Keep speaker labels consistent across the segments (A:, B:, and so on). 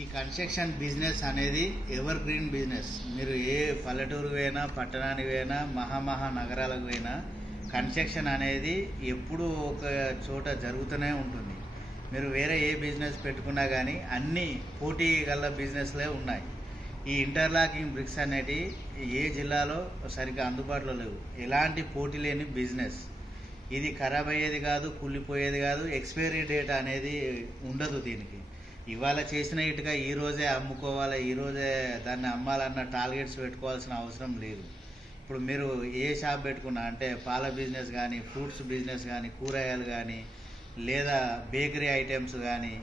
A: ఈ construction business అనేది evergreen business. మీరు ఏ పల్లెటూరు పోయినా పట్టణానికి పోయినా మహామహా నగరాలకు పోయినా కన్స్ట్రక్షన్ అనేది ఎప్పుడూ ఒక చోట జరుగుతూనే ఉంటుంది. మీరు వేరే ఏ బిజినెస్ పెట్టుకున్నా కానీ అన్నీ పోటీ గల బిజినెస్లే ఉన్నాయి. ఈ ఇంటర్లాకింగ్ బ్రిక్స్ అనేటివి ఏ జిల్లాలో సరిగ్గా అందుబాటులో లేవు. ఎలాంటి పోటీ లేని బిజినెస్. ఇది ఖరాబ్ అయ్యేది కాదు కుళ్ళిపోయేది కాదు ఎక్స్పైరీ డేట్ అనేది ఉండదు దీనికి. ఇవాళ చేసిన ఇటుగా ఈ రోజే అమ్ముకోవాలి ఈ రోజే దాన్ని అమ్మాలన్న టార్గెట్స్ పెట్టుకోవాల్సిన అవసరం లేదు. ఇప్పుడు మీరు ఏ షాప్ పెట్టుకున్నా అంటే పాల బిజినెస్ కానీ ఫ్రూట్స్ బిజినెస్ కానీ కూరగాయలు కానీ లేదా బేకరీ ఐటమ్స్ కానీ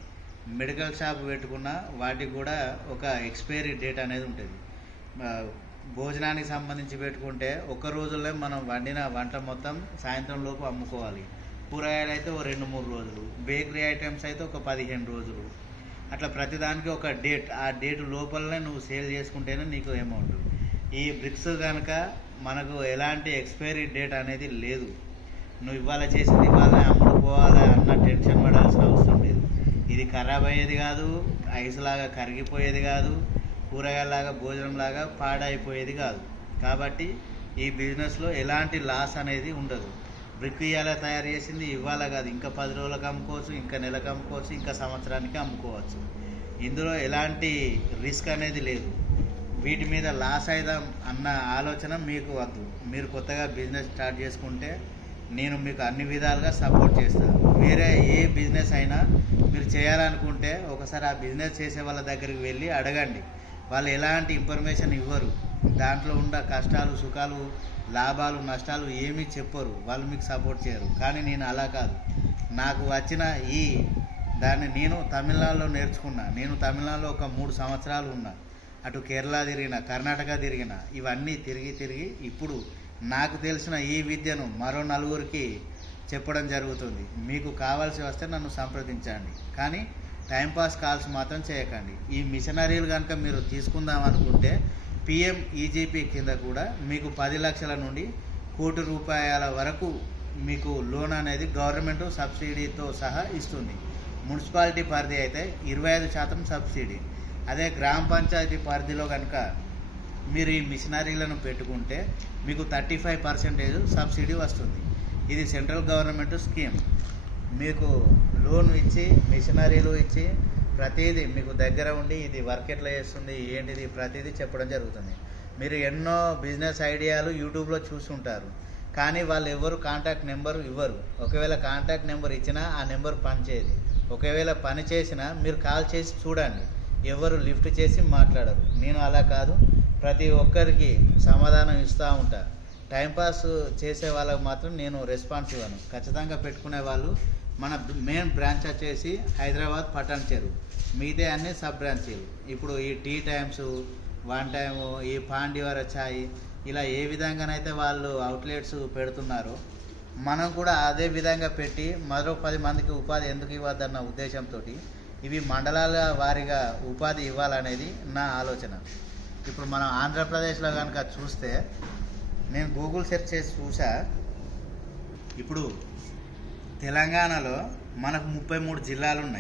A: మెడికల్ షాప్ పెట్టుకున్నా వాటికి కూడా ఒక ఎక్స్పైరీ డేట్ అనేది ఉంటుంది. భోజనానికి సంబంధించి పెట్టుకుంటే ఒక్క రోజుల్లో మనం వండిన వంట మొత్తం సాయంత్రం లోపు అమ్ముకోవాలి. కూరగాయలు అయితే ఓ రెండు మూడు రోజులు బేకరీ ఐటమ్స్ అయితే ఒక పదిహేను రోజులు అట్లా ప్రతిదానికి ఒక డేట్ ఆ డేట్ లోపలనే నువ్వు సేల్ చేసుకుంటేనే నీకు అమౌంట్ ఈ బ్రిక్స్ కనుక మనకు ఎలాంటి ఎక్స్పైరీ డేట్ అనేది లేదు. నువ్వు ఇవాళ చేసింది ఇవాళ అమ్ముడుపోవాలి అన్న టెన్షన్ పడాల్సిన అవసరం లేదు. ఇది ఖరాబ్ అయ్యేది కాదు ఐస్ లాగా కరిగిపోయేది కాదు కూరగాయలాగా భోజనంలాగా పాడైపోయేది కాదు. కాబట్టి ఈ బిజినెస్లో ఎలాంటి లాస్ అనేది ఉండదు. బ్రిక్ తయారు చేసింది. ఇవాళ కాదు ఇంకా పది రోజులకు అమ్ముకోవచ్చు ఇంకా నెలకు అమ్ముకోవచ్చు ఇంకా సంవత్సరానికి అమ్ముకోవచ్చు. ఇందులో ఎలాంటి రిస్క్ అనేది లేదు. వీటి మీద లాస్ అయిదాం అన్న ఆలోచన మీకు వద్దు. మీరు కొత్తగా బిజినెస్ స్టార్ట్ చేసుకుంటే నేను మీకు అన్ని విధాలుగా సపోర్ట్ చేస్తాను వేరే ఏ బిజినెస్ అయినా మీరు చేయాలనుకుంటే ఒకసారి ఆ బిజినెస్ చేసే వాళ్ళ దగ్గరికి వెళ్ళి అడగండి. వాళ్ళు ఎలాంటి ఇన్ఫర్మేషన్ ఇవ్వరు. దాంట్లో ఉన్న కష్టాలు సుఖాలు లాభాలు నష్టాలు ఏమీ చెప్పరు. వాళ్ళు మీకు సపోర్ట్ చేయరు. కానీ నేను అలా కాదు. నాకు వచ్చిన ఈ దాన్ని నేను తమిళనాడులో నేర్చుకున్నా. నేను తమిళనాడులో ఒక మూడు సంవత్సరాలు ఉన్నా. అటు కేరళ తిరిగిన కర్ణాటక తిరిగిన ఇవన్నీ తిరిగి తిరిగి ఇప్పుడు నాకు తెలిసిన ఈ విద్యను మరో నలుగురికి చెప్పడం జరుగుతుంది. మీకు కావాల్సి వస్తే నన్ను సంప్రదించండి. కానీ టైంపాస్ కాల్స్ మాత్రం చేయకండి. ఈ మిషనరీలు కనుక మీరు తీసుకుందాం అనుకుంటే పిఎం ఈజీపీ కింద కూడా మీకు పది లక్షల నుండి కోటి రూపాయల వరకు మీకు లోన్ అనేది గవర్నమెంట్ సబ్సిడీతో సహా ఇస్తుంది. మున్సిపాలిటీ పరిధి అయితే ఇరవై ఐదు శాతం సబ్సిడీ. అదే గ్రామ పంచాయతీ పరిధిలో కనుక మీరు ఈ మిషనరీలను పెట్టుకుంటే మీకు థర్టీ ఫైవ్ పర్సెంటేజ్ సబ్సిడీ వస్తుంది. ఇది సెంట్రల్ గవర్నమెంట్ స్కీమ్. మీకు లోన్ ఇచ్చి మిషనరీలు ఇచ్చి ప్రతిదీ మీకు దగ్గర ఉండి ఇది వర్క్ ఎట్లా చేస్తుంది ఏంటిది ప్రతిదీ చెప్పడం జరుగుతుంది. మీరు ఎన్నో బిజినెస్ ఐడియాలు యూట్యూబ్లో చూసుంటారు. కానీ వాళ్ళు ఎవరు కాంటాక్ట్ నెంబర్ ఇవ్వరు. ఒకవేళ కాంటాక్ట్ నెంబర్ ఇచ్చినా ఆ నెంబర్ పనిచేయదు. ఒకవేళ పని చేసినా మీరు కాల్ చేసి చూడండి. ఎవరు లిఫ్ట్ చేసి మాట్లాడరు. నేను అలా కాదు. ప్రతి ఒక్కరికి సమాధానం ఇస్తూ ఉంటాను టైంపాస్ చేసే వాళ్ళకి మాత్రం నేను రెస్పాన్స్ ఇవ్వను. ఖచ్చితంగా పెట్టుకునే వాళ్ళు మన మెయిన్ బ్రాంచ్ వచ్చేసి హైదరాబాద్ పట్టణ చెరువు. మిగతా అన్ని సబ్ బ్రాంచీలు ఇప్పుడు ఈ టీ టైమ్స్ వన్ టైము ఈ పాండివర ఛాయ్ ఇలా ఏ విధంగానైతే వాళ్ళు అవుట్లెట్స్ పెడుతున్నారో మనం కూడా అదే విధంగా పెట్టి మరో పది మందికి ఉపాధి ఎందుకు ఇవ్వద్దన్న ఉద్దేశంతో ఇవి మండలాల వారీగా ఉపాధి ఇవ్వాలనేది నా ఆలోచన. ఇప్పుడు మనం ఆంధ్రప్రదేశ్లో కనుక చూస్తే నేను గూగుల్ సెర్చ్ చేసి చూసా. ఇప్పుడు తెలంగాణలో మనకు ముప్పై మూడు జిల్లాలు ఉన్నాయి.